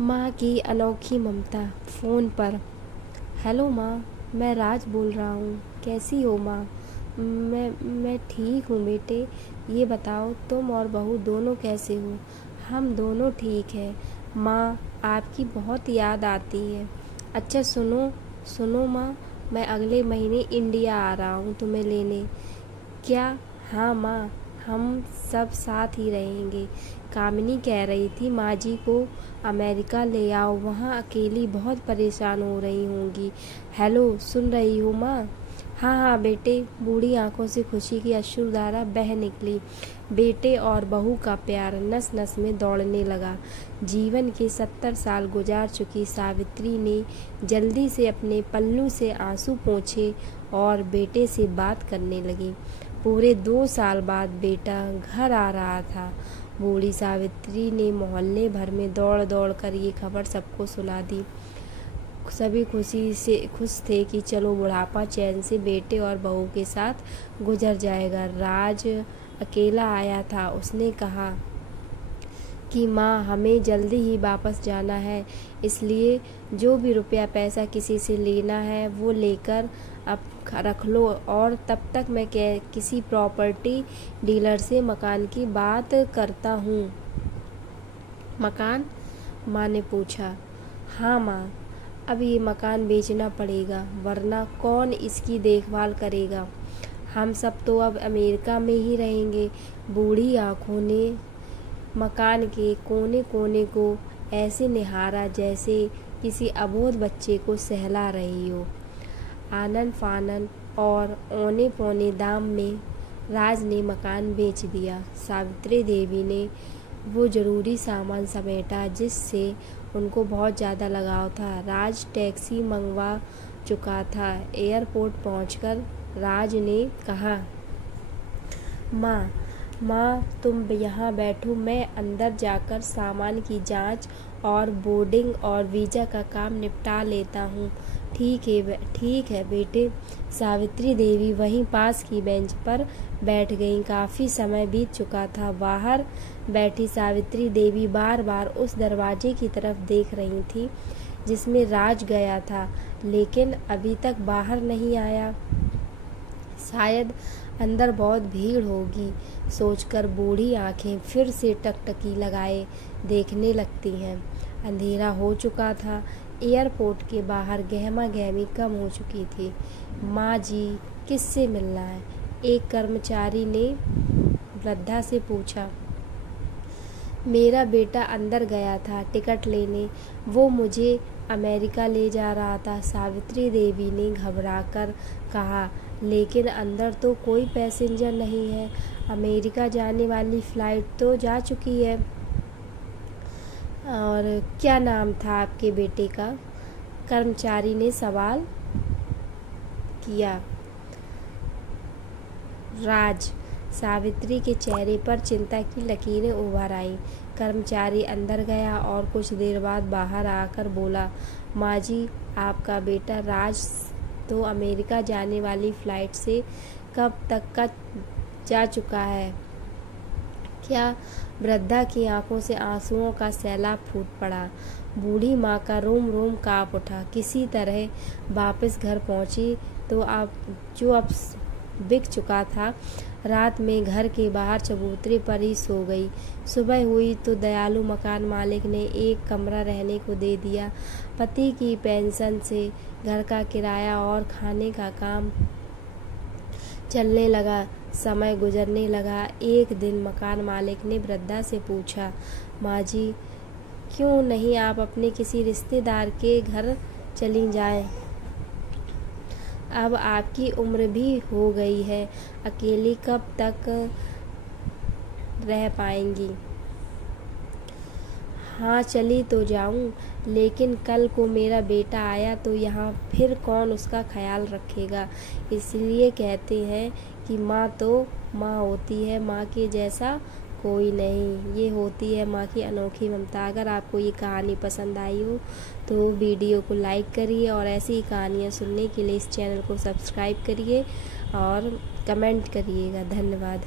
माँ की अनोखी ममता फ़ोन पर। हेलो माँ, मैं राज बोल रहा हूँ। कैसी हो माँ? मैं ठीक हूँ बेटे। ये बताओ तुम और बहू दोनों कैसे हो? हम दोनों ठीक हैं माँ। आपकी बहुत याद आती है। अच्छा सुनो सुनो माँ, मैं अगले महीने इंडिया आ रहा हूँ तुम्हें लेने। क्या? हाँ माँ, हम सब साथ ही रहेंगे। कामिनी कह रही थी माँ जी को अमेरिका ले आओ, वहाँ अकेली बहुत परेशान हो रही होंगी। हेलो, सुन रही हो माँ? हाँ हाँ बेटे। बूढ़ी आंखों से खुशी की अश्रुधारा बह निकली। बेटे और बहू का प्यार नस नस में दौड़ने लगा। जीवन के 70 साल गुजार चुकी सावित्री ने जल्दी से अपने पल्लू से आंसू पोंछे और बेटे से बात करने लगी। पूरे 2 साल बाद बेटा घर आ रहा था। बूढ़ी सावित्री ने मोहल्ले भर में दौड़ दौड़ कर ये खबर सबको सुना दी। सभी खुश थे कि चलो बुढ़ापा चैन से बेटे और बहू के साथ गुजर जाएगा। राज अकेला आया था। उसने कहा कि माँ, हमें जल्दी ही वापस जाना है, इसलिए जो भी रुपया पैसा किसी से लेना है वो लेकर अब रख लो, और तब तक मैं किसी प्रॉपर्टी डीलर से मकान की बात करता हूँ। मकान? माँ ने पूछा। हाँ माँ, अब ये मकान बेचना पड़ेगा, वरना कौन इसकी देखभाल करेगा। हम सब तो अब अमेरिका में ही रहेंगे। बूढ़ी आंखों ने मकान के कोने कोने को ऐसे निहारा जैसे किसी अबोध बच्चे को सहला रही हो। आनन फानन और औने पौने दाम में राज ने मकान बेच दिया। सावित्री देवी ने वो जरूरी सामान समेटा जिससे उनको बहुत ज़्यादा लगाव था। राज टैक्सी मंगवा चुका था। एयरपोर्ट पहुंचकर राज ने कहा, माँ तुम यहाँ बैठो, मैं अंदर जाकर सामान की जांच और बोर्डिंग और वीज़ा का काम निपटा लेता हूँ। ठीक है बेटे। सावित्री देवी वहीं पास की बेंच पर बैठ गईं। काफ़ी समय बीत चुका था। बाहर बैठी सावित्री देवी बार बार उस दरवाजे की तरफ देख रही थी जिसमें राज गया था, लेकिन अभी तक बाहर नहीं आया। शायद अंदर बहुत भीड़ होगी सोचकर बूढ़ी आंखें फिर से टकटकी लगाए देखने लगती हैं। अंधेरा हो चुका था। एयरपोर्ट के बाहर गहमा गहमी कम हो चुकी थी। माँ जी, किससे मिलना है? एक कर्मचारी ने वृद्धा से पूछा। मेरा बेटा अंदर गया था टिकट लेने, वो मुझे अमेरिका ले जा रहा था, सावित्री देवी ने घबराकर कहा। लेकिन अंदर तो कोई पैसेंजर नहीं है। अमेरिका जाने वाली फ्लाइट तो जा चुकी है। और क्या नाम था आपके बेटे का? कर्मचारी ने सवाल किया। राज। सावित्री के चेहरे पर चिंता की लकीरें उभर आईं। कर्मचारी अंदर गया और कुछ देर बाद बाहर आकर बोला, माँ जी, आपका बेटा राज तो अमेरिका जाने वाली फ्लाइट से कब तक का जा चुका है। क्या? वृद्धा की आंखों से आंसुओं का सैलाब फूट पड़ा। बूढ़ी माँ का रोम रोम कांप उठा। किसी तरह वापस घर पहुंची तो अब बिक चुका था। रात में घर के बाहर चबूतरे पर ही सो गई। सुबह हुई तो दयालु मकान मालिक ने एक कमरा रहने को दे दिया। पति की पेंशन से घर का किराया और खाने का काम चलने लगा। समय गुजरने लगा। एक दिन मकान मालिक ने वृद्धा से पूछा, माँ जी, क्यों नहीं आप अपने किसी रिश्तेदार के घर चली जाएं? अब आपकी उम्र भी हो गई है, अकेली कब तक रह पाएंगी? हाँ, चली तो जाऊं, लेकिन कल को मेरा बेटा आया तो यहाँ फिर कौन उसका ख्याल रखेगा? इसलिए कहते हैं कि माँ तो माँ होती है, माँ के जैसा कोई नहीं। ये होती है माँ की अनोखी ममता। अगर आपको ये कहानी पसंद आई हो तो वीडियो को लाइक करिए और ऐसी ही कहानियाँ सुनने के लिए इस चैनल को सब्सक्राइब करिए और कमेंट करिएगा। धन्यवाद।